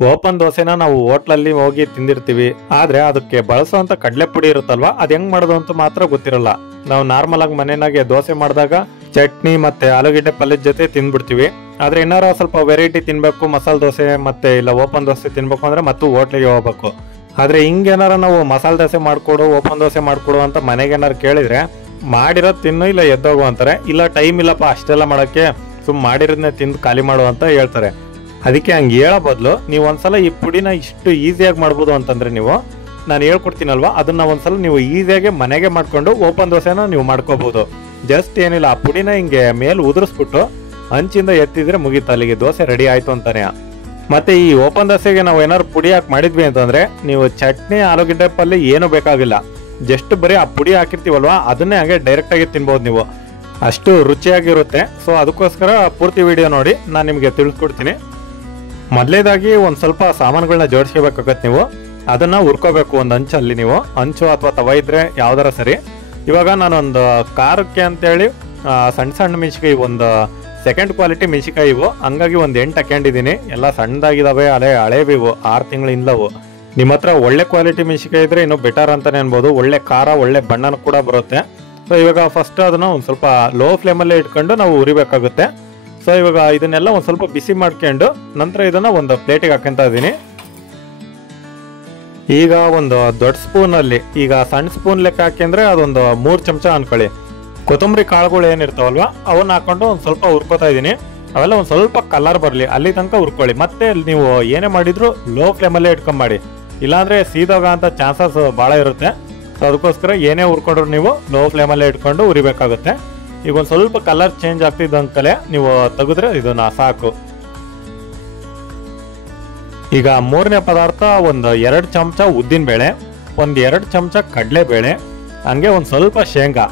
Open ದೋಸೆನ ನಾವು ಹೋಟ್ಲಲ್ಲಿ ಹೋಗಿ ತಿಂದಿರ್ತೀವಿ, ಆದ್ರೆ ಅದಕ್ಕೆ ಬಳಸುವಂತ ಕಡಲೆ ಪುಡಿ ಇರುತ್ತಲ್ವಾ, ಅದ್ ಹೆಂಗ್ ಮಾಡೋದು ಅಂತ ಮಾತ್ರ ಗೊತ್ತಿರಲ್ಲ. ನಾವು ನಾರ್ಮಲ್ ಆಗಿ ಮನೆಯಾಗೆ ದೋಸೆ ಮಾಡಿದಾಗ ಚಟ್ನಿ ಮತ್ತೆ ಆಲೂಗೆಡ್ಡೆ ಪಲ್ಯದ ಜೊತೆ ತಿಂದ್ಬಿಡ್ತೀವಿ. ಆದ್ರೆ ಏನಾರ ಸ್ವಲ್ಪ ವೆರೈಟಿ ತಿನ್ಬೇಕು, ಮಸಾಲೆ ದೋಸೆ ಮತ್ತೆ ಇಲ್ಲ ಓಪನ್ ದೋಸೆ ತಿನ್ಬೇಕು ಅಂದ್ರೆ ಮತ್ತು ಹೋಟ್ಲಿಗೆ ಹೋಗ್ಬೇಕು. ಆದ್ರೆ ಹಿಂಗೇನಾರ ನಾವು ಮಸಾಲೆ ದೋಸೆ ಮಾಡ್ಕೊಡು, ಓಪನ್ ದೋಸೆ ಮಾಡ್ಕೊಡು ಅಂತ ಮನೆಗೆ ಏನಾರು ಕೇಳಿದ್ರೆ ಮಾಡಿರೋದ್ ತಿನ್ನು ಇಲ್ಲ ಎದ್ದೋಗು ಅಂತಾರೆ. ಇಲ್ಲ ಟೈಮ್ ಇಲ್ಲಪ್ಪ ಅಷ್ಟೆಲ್ಲ ಮಾಡಕ್ಕೆ, ಸುಮ್ ಮಾಡಿರೋದನ್ನೇ ತಿಂದು ಖಾಲಿ ಮಾಡು ಅಂತ ಹೇಳ್ತಾರೆ. ಅದಕ್ಕೆ ಹಂಗೆ ಹೇಳೋ ಬದಲು ನೀವು ಒಂದ್ಸಲ ಈ ಪುಡಿನ ಇಷ್ಟು ಈಸಿಯಾಗಿ ಮಾಡ್ಬೋದು ಅಂತಂದ್ರೆ ನೀವು ನಾನು ಹೇಳ್ಕೊಡ್ತೀನಲ್ವಾ, ಅದನ್ನ ಒಂದ್ಸಲ ನೀವು ಈಸಿಯಾಗಿ ಮನೆಗೆ ಮಾಡ್ಕೊಂಡು ಓಪನ್ ದೋಸೆನ ನೀವು ಮಾಡ್ಕೋಬಹುದು. ಜಸ್ಟ್ ಏನಿಲ್ಲ, ಆ ಪುಡಿನ ಹಿಂಗೆ ಮೇಲೆ ಉದುರಿಸ್ಬಿಟ್ಟು ಹಂಚಿಂದ ಎತ್ತಿದ್ರೆ ಮುಗೀತು, ಅಲ್ಲಿಗೆ ದೋಸೆ ರೆಡಿ ಆಯ್ತು ಅಂತಾನೆ. ಮತ್ತೆ ಈ ಓಪನ್ ದೋಸೆಗೆ ನಾವು ಏನಾದ್ರು ಪುಡಿ ಹಾಕಿ ಮಾಡಿದ್ವಿ ಅಂತಂದ್ರೆ ನೀವು ಚಟ್ನಿ ಆಲೂಗೆಡ್ಡೆ ಪಲ್ಯ ಏನು ಬೇಕಾಗಿಲ್ಲ, ಜಸ್ಟ್ ಬರೀ ಆ ಪುಡಿ ಹಾಕಿರ್ತೀವಲ್ವಾ ಅದನ್ನೇ ಹಂಗೆ ಡೈರೆಕ್ಟ್ ಆಗಿ ತಿನ್ಬೋದು ನೀವು, ಅಷ್ಟು ರುಚಿಯಾಗಿರುತ್ತೆ. ಸೊ ಅದಕ್ಕೋಸ್ಕರ ಪೂರ್ತಿ ವಿಡಿಯೋ ನೋಡಿ, ನಾನು ನಿಮಗೆ ತಿಳಿಸ್ಕೊಡ್ತೀನಿ. ಮೊದಲೇದಾಗಿ ಒಂದು ಸ್ವಲ್ಪ ಸಾಮಾನುಗಳನ್ನ ಜೋಡಿಸ್ಕೋಬೇಕಾಗತ್ತೆ. ನೀವು ಅದನ್ನ ಹುರ್ಕೋಬೇಕು ಒಂದು ಹಂಚಲ್ಲಿ, ನೀವು ಹಂಚು ಅಥವಾ ತವ ಇದ್ರೆ ಯಾವ್ದಾರ ಸರಿ. ಇವಾಗ ನಾನೊಂದು ಖಾರಕ್ಕೆ ಅಂತೇಳಿ ಸಣ್ಣ ಸಣ್ಣ ಮೆಣಸಿಕಾಯಿ, ಒಂದು ಸೆಕೆಂಡ್ ಕ್ವಾಲಿಟಿ ಮೆಣಸಿಕಾಯಿ ಇವು, ಹಂಗಾಗಿ ಒಂದು 8 ಹಾಕೊಂಡಿದ್ದೀನಿ. ಎಲ್ಲ ಸಣ್ಣದಾಗಿದ್ದಾವೆ, ಹಳೇವಿವು 6 ತಿಂಗಳಿಂದವು. ನಿಮ್ಮ ಹತ್ರ ಒಳ್ಳೆ ಕ್ವಾಲಿಟಿ ಮೆಣಸಿಕಾಯಿ ಇದ್ರೆ ಇನ್ನೂ ಬೆಟರ್ ಅಂತಾನೆ ಅನ್ಬೋದು, ಒಳ್ಳೆ ಖಾರ ಒಳ್ಳೆ ಬಣ್ಣನೂ ಕೂಡ ಬರುತ್ತೆ. ಸೊ ಇವಾಗ ಫಸ್ಟ್ ಅದನ್ನ ಒಂದು ಸ್ವಲ್ಪ ಲೋ ಫ್ಲೇಮಲ್ಲೇ ಇಟ್ಕೊಂಡು ನಾವು ಉರಿಬೇಕಾಗುತ್ತೆ. ಸೊ ಇವಾಗ ಇದನ್ನೆಲ್ಲ ಒಂದು ಸ್ವಲ್ಪ ಬಿಸಿ ಮಾಡ್ಕೊಂಡು ನಂತರ ಇದನ್ನ ಒಂದು ಪ್ಲೇಟಿಗೆ ಹಾಕೊಂತ ಇದ್ದೀನಿ. ಈಗ ಒಂದು ದೊಡ್ಡ ಸ್ಪೂನಲ್ಲಿ, ಈಗ ಸಣ್ಣ ಸ್ಪೂನ್ ಲೆಕ್ಕ ಹಾಕಿದ್ರೆ ಅದೊಂದು 3 ಚಮಚ ಅನ್ಕೊಳ್ಳಿ, ಕೊತ್ತಂಬರಿ ಕಾಳುಗಳು ಏನಿರ್ತಾವಲ್ವಾ ಅವನ್ನ ಹಾಕೊಂಡು ಒಂದು ಸ್ವಲ್ಪ ಹುರ್ಕೋತಾ ಇದ್ದೀನಿ. ಅವೆಲ್ಲ ಒಂದು ಸ್ವಲ್ಪ ಕಲರ್ ಬರಲಿ ಅಲ್ಲಿ ತನಕ ಹುರ್ಕೊಳ್ಳಿ. ಮತ್ತೆ ನೀವು ಏನೇ ಮಾಡಿದ್ರು ಲೋ ಫ್ಲೇಮಲ್ಲೇ ಇಟ್ಕೊಂಡ್ ಮಾಡಿ, ಇಲ್ಲಾಂದ್ರೆ ಸೀದೋಗ ಅಂತ ಚಾನ್ಸಸ್ ಭಾಳ ಇರುತ್ತೆ. ಸೊ ಅದಕ್ಕೋಸ್ಕರ ಏನೇ ಹುರ್ಕೊಂಡ್ರು ನೀವು ಲೋ ಫ್ಲೇಮಲ್ಲೇ ಇಟ್ಕೊಂಡು ಉರಿಬೇಕಾಗುತ್ತೆ. ಈಗ ಒಂದು ಸ್ವಲ್ಪ ಕಲರ್ ಚೇಂಜ್ ಆಗ್ತಿದ್ದಂತಲೇ ನೀವು ತೆಗೆದ್ರೆ ಇದನ್ನ ಸಾಕು. ಈಗ 3ನೇ ಪದಾರ್ಥ ಒಂದು 2 ಚಮಚ ಉದ್ದಿನ ಬೇಳೆ, ಒಂದು 2 ಚಮಚ ಕಡಲೆಬೇಳೆ, ಹಂಗೆ ಒಂದು ಸ್ವಲ್ಪ ಶೇಂಗಾ.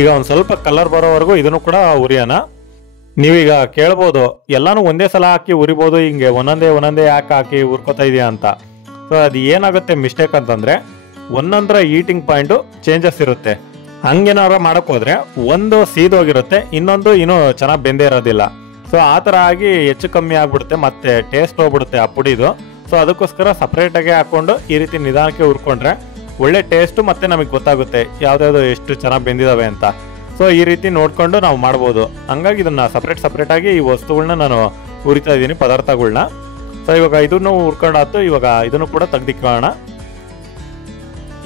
ಈಗ ಒಂದು ಸ್ವಲ್ಪ ಕಲರ್ ಬರೋವರೆಗೂ ಇದನ್ನು ಕೂಡ ಉರಿಯೋಣ. ನೀವೀಗ ಕೇಳ್ಬೋದು ಎಲ್ಲಾನು ಒಂದೇ ಸಲ ಹಾಕಿ ಉರಿಬೋದು, ಹಿಂಗೆ ಒಂದೊಂದೇ ಯಾಕೆ ಹಾಕಿ ಹುರ್ಕೋತಾ ಇದೆಯಾ ಅಂತ. ಸೊ ಅದು ಏನಾಗುತ್ತೆ ಮಿಸ್ಟೇಕ್ ಅಂತಂದ್ರೆ ಒಂದೊಂದರ ಈಟಿಂಗ್ ಪಾಯಿಂಟು ಚೇಂಜಸ್ ಇರುತ್ತೆ. ಹಂಗೇನಾರ ಮಾಡಕ್ ಹೋದ್ರೆ ಒಂದು ಸೀದೋಗಿರುತ್ತೆ, ಇನ್ನೊಂದು ಇನ್ನೂ ಚೆನ್ನಾಗಿ ಬೆಂದೇ ಇರೋದಿಲ್ಲ. ಸೊ ಆ ಥರ ಆಗಿ ಹೆಚ್ಚು ಕಮ್ಮಿ ಆಗ್ಬಿಡುತ್ತೆ, ಮತ್ತೆ ಟೇಸ್ಟ್ ಹೋಗ್ಬಿಡುತ್ತೆ ಆ ಪುಡಿದು. ಸೊ ಅದಕ್ಕೋಸ್ಕರ ಸಪ್ರೇಟಾಗಿ ಹಾಕೊಂಡು ಈ ರೀತಿ ನಿಧಾನಕ್ಕೆ ಹುರ್ಕೊಂಡ್ರೆ ಒಳ್ಳೆ ಟೇಸ್ಟು, ಮತ್ತೆ ನಮಗೆ ಗೊತ್ತಾಗುತ್ತೆ ಯಾವ್ದಾವ್ದು ಎಷ್ಟು ಚೆನ್ನಾಗಿ ಬೆಂದಿದಾವೆ ಅಂತ. ಸೊ ಈ ರೀತಿ ನೋಡ್ಕೊಂಡು ನಾವು ಮಾಡ್ಬೋದು. ಹಂಗಾಗಿ ಇದನ್ನ ಸಪ್ರೇಟಾಗಿ ಈ ವಸ್ತುಗಳನ್ನ ನಾನು ಹುರಿತಾ ಇದ್ದೀನಿ, ಪದಾರ್ಥಗಳನ್ನ. ಸೊ ಇವಾಗ ಇದನ್ನು ಹುರ್ಕೊಂಡಾತು, ಇವಾಗ ಇದನ್ನು ಕೂಡ ತೆಗ್ದಿಕ್ಕೋಣ.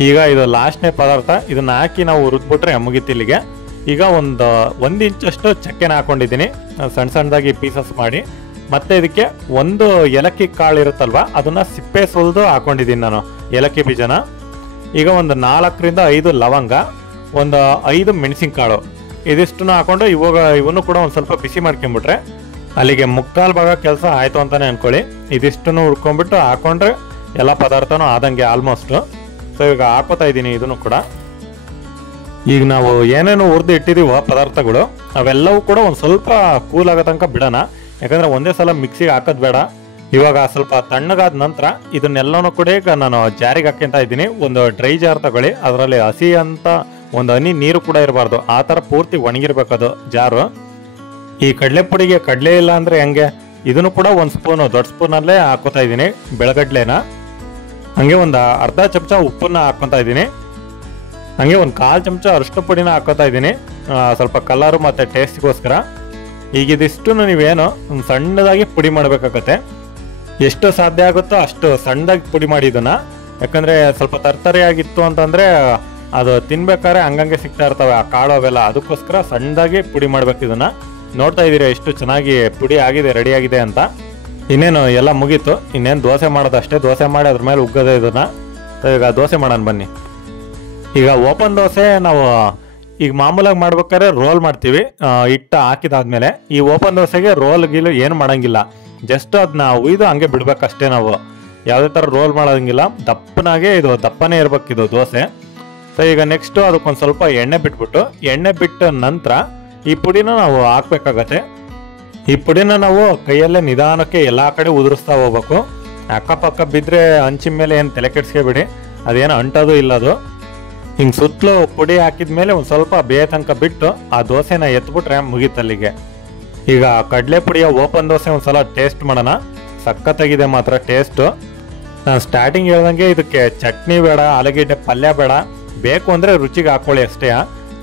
ಈಗ ಇದು ಲಾಸ್ಟ್ನೇ ಪದಾರ್ಥ, ಇದನ್ನ ಹಾಕಿ ನಾವು ಹುರಿದ್ಬಿಟ್ರೆ ಮುಗಿತಿಲ್ಲಿಗೆ. ಈಗ ಒಂದು 1 ಇಂಚಷ್ಟು ಚಕ್ಕೆನ ಹಾಕೊಂಡಿದ್ದೀನಿ ಸಣ್ಣದಾಗಿ ಪೀಸಸ್ ಮಾಡಿ. ಮತ್ತೆ ಇದಕ್ಕೆ ಒಂದು ಏಲಕ್ಕಿ ಕಾಳು ಇರುತ್ತಲ್ವಾ ಅದನ್ನ ಸಿಪ್ಪೆ ಸುಲಿದು ಹಾಕೊಂಡಿದ್ದೀನಿ ನಾನು, ಏಲಕ್ಕಿ ಬೀಜನ. ಈಗ ಒಂದು 4ರಿಂದ 5 ಲವಂಗ, ಒಂದು 5 ಮೆಣಸಿನಕಾಳು, ಇದಿಷ್ಟನ್ನು ಹಾಕೊಂಡು ಇವನ್ನು ಕೂಡ ಒಂದು ಸ್ವಲ್ಪ ಬಿಸಿ ಮಾಡ್ಕೊಂಡ್ಬಿಟ್ರೆ ಅಲ್ಲಿಗೆ 3/4 ಭಾಗ ಕೆಲಸ ಆಯ್ತು ಅಂತಾನೆ ಅನ್ಕೊಳ್ಳಿ. ಇದಿಷ್ಟನ್ನು ಹುರ್ಕೊಂಡ್ಬಿಟ್ಟು ಹಾಕೊಂಡ್ರೆ ಎಲ್ಲ ಪದಾರ್ಥನೂ ಆದಂಗೆ ಆಲ್ಮೋಸ್ಟ್. ಸೊ ಈಗ ಹಾಕೋತಾ ಇದ್ದೀನಿ ಇದನ್ನು ಕೂಡ. ಈಗ ನಾವು ಏನೇನು ಹುರಿದು ಇಟ್ಟಿದೀವೋ ಪದಾರ್ಥಗಳು ಅವೆಲ್ಲವೂ ಕೂಡ ಒಂದು ಸ್ವಲ್ಪ ಕೂಲ್ ಆಗೋ ತನಕ ಬಿಡೋಣ, ಯಾಕಂದ್ರೆ ಒಂದೇ ಸಲ ಮಿಕ್ಸಿಗೆ ಹಾಕೋದು ಬೇಡ. ಇವಾಗ ಸ್ವಲ್ಪ ತಣ್ಣಗಾದ ನಂತರ ಇದನ್ನೆಲ್ಲನೂ ಕೂಡ ಈಗ ನಾನು ಜಾರಿಗೆ ಹಾಕ್ಕೊಂತ ಇದ್ದೀನಿ. ಒಂದು ಡ್ರೈ ಜಾರ್ ತಗೊಳ್ಳಿ, ಅದರಲ್ಲಿ ಹಸಿ ಅಂತ ಒಂದು ಹನಿ ನೀರು ಕೂಡ ಇರಬಾರ್ದು, ಆ ಥರ ಪೂರ್ತಿ ಒಣಗಿರ್ಬೇಕದು ಜಾರು. ಈ ಕಡಲೆ ಪುಡಿಗೆ ಕಡಲೆ ಇಲ್ಲ ಅಂದ್ರೆ ಹೆಂಗೆ, ಇದನ್ನು ಕೂಡ ಒಂದು ಸ್ಪೂನು ದೊಡ್ಡ ಸ್ಪೂನಲ್ಲೇ ಹಾಕೋತಾ ಇದ್ದೀನಿ ಬೆಳಗಡ್ಲೆನ. ಹಂಗೆ ಒಂದು ಅರ್ಧ ಚಮಚ ಉಪ್ಪನ್ನ ಹಾಕೋತಾ ಇದ್ದೀನಿ. ಹಂಗೆ ಒಂದು 1/4 ಚಮಚ ಅರಿಶಿನ ಪುಡಿನ ಹಾಕೋತಾ ಇದ್ದೀನಿ, ಸ್ವಲ್ಪ ಕಲರು ಮತ್ತು ಟೇಸ್ಟ್ಗೋಸ್ಕರ. ಈಗ ಇದಿಷ್ಟು ನೀವೇನು ಸಣ್ಣದಾಗಿ ಪುಡಿ ಮಾಡಬೇಕಾಗತ್ತೆ, ಎಷ್ಟು ಸಾಧ್ಯ ಆಗುತ್ತೋ ಅಷ್ಟು ಸಣ್ಣದಾಗಿ ಪುಡಿ ಮಾಡಿ ಇದನ್ನ. ಯಾಕಂದರೆ ಸ್ವಲ್ಪ ತರ್ತರಿಯಾಗಿತ್ತು ಅಂತಂದರೆ ಅದು ತಿನ್ಬೇಕಾದ್ರೆ ಹಂಗಂಗೆ ಸಿಗ್ತಾ ಇರ್ತವೆ ಆ ಕಾಳು ಅವೆಲ್ಲ, ಅದಕ್ಕೋಸ್ಕರ ಸಣ್ಣದಾಗಿ ಪುಡಿ ಮಾಡ್ಬೇಕು ಇದನ್ನ. ನೋಡ್ತಾ ಇದ್ದೀರಾ ಎಷ್ಟು ಚೆನ್ನಾಗಿ ಪುಡಿ ಆಗಿದೆ, ರೆಡಿ ಆಗಿದೆ ಅಂತ. ಇನ್ನೇನು ಎಲ್ಲ ಮುಗೀತು, ಇನ್ನೇನು ದೋಸೆ ಮಾಡೋದಷ್ಟೇ. ದೋಸೆ ಮಾಡಿ ಅದ್ರ ಮೇಲೆ ಉಗ್ಗದೆ ಇದನ್ನ. ಈಗ ದೋಸೆ ಮಾಡೋಣ ಬನ್ನಿ. ಈಗ ಓಪನ್ ದೋಸೆ ನಾವು ಈಗ ಮಾಮೂಲಾಗಿ ಮಾಡ್ಬೇಕಾದ್ರೆ ರೋಲ್ ಮಾಡ್ತೀವಿ, ಹಿಟ್ಟು ಹಾಕಿದಾದ್ಮೇಲೆ. ಈ ಓಪನ್ ದೋಸೆಗೆ ರೋಲ್ ಗೀಲು ಏನು ಮಾಡಂಗಿಲ್ಲ, ಜಸ್ಟ್ ಅದನ್ನ ಉಯ್ದು ಹಂಗೆ ಬಿಡ್ಬೇಕಷ್ಟೇ. ನಾವು ಯಾವುದೇ ಥರ ರೋಲ್ ಮಾಡೋಂಗಿಲ್ಲ, ದಪ್ಪನಾಗೆ ಇದು ದಪ್ಪನೇ ಇರ್ಬೇಕಿದು ದೋಸೆ. ಸೊ ಈಗ ನೆಕ್ಸ್ಟು ಅದಕ್ಕೊಂದು ಸ್ವಲ್ಪ ಎಣ್ಣೆ ಬಿಟ್ಟ ನಂತರ ಈ ಪುಡಿನ ನಾವು ಹಾಕ್ಬೇಕಾಗತ್ತೆ. ಈ ಪುಡಿನ ನಾವು ಕೈಯಲ್ಲೇ ನಿಧಾನಕ್ಕೆ ಎಲ್ಲ ಕಡೆ ಉದುರಿಸ್ತಾ ಹೋಗ್ಬೇಕು. ಅಕ್ಕಪಕ್ಕ ಬಿದ್ದರೆ ಹಂಚಿನ ಮೇಲೆ ಏನು ತಲೆ ಕೆಡ್ಸ್ಕೊಬೇಡಿ, ಅದೇನು ಅಂಟೋದು ಇಲ್ಲದು. ಹಿಂಗೆ ಸುತ್ತಲೂ ಪುಡಿ ಹಾಕಿದ್ಮೇಲೆ ಒಂದು ಸ್ವಲ್ಪ ಬೇಯ ತನಕ ಬಿಟ್ಟು ಆ ದೋಸೆನ ಎತ್ಬಿಟ್ರೆ ಮುಗೀತಲ್ಲಿಗೆ. ಈಗ ಕಡಲೆ ಪುಡಿಯ ಓಪನ್ ದೋಸೆ ಒಂದ್ಸಲ ಟೇಸ್ಟ್ ಮಾಡೋಣ. ಸಖತ್ತಾಗಿದೆ ಮಾತ್ರ ಟೇಸ್ಟು. ನಾನು ಸ್ಟಾರ್ಟಿಂಗ್ ಹೇಳ್ದಂಗೆ ಇದಕ್ಕೆ ಚಟ್ನಿ ಬೇಡ, ಆಲೂಗೆಡ್ಡೆ ಪಲ್ಯ ಬೇಡ, ಬೇಕು ಅಂದರೆ ರುಚಿಗೆ ಹಾಕ್ಕೊಳ್ಳಿ ಅಷ್ಟೇ.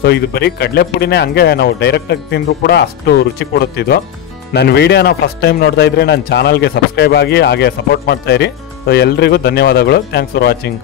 ಸೊ ಇದು ಬರೀ ಕಡಲೆ ಪುಡಿನೇ, ಹಂಗೆ ನಾವು ಡೈರೆಕ್ಟಾಗಿ ತಿಂದರೂ ಕೂಡ ಅಷ್ಟು ರುಚಿ ಕೊಡುತ್ತಿದ್ದು. ನನ್ನ ವಿಡಿಯೋನ ಫಸ್ಟ್ ಟೈಮ್ ನೋಡ್ತಾ ಇದ್ರೆ ನನ್ನ ಚಾನಲ್ಗೆ ಸಬ್ಸ್ಕ್ರೈಬ್ ಆಗಿ ಹಾಗೆ ಸಪೋರ್ಟ್ ಮಾಡ್ತಾ ಇರಿ. ಸೊ ಎಲ್ರಿಗೂ ಧನ್ಯವಾದಗಳು. Thanks for watching.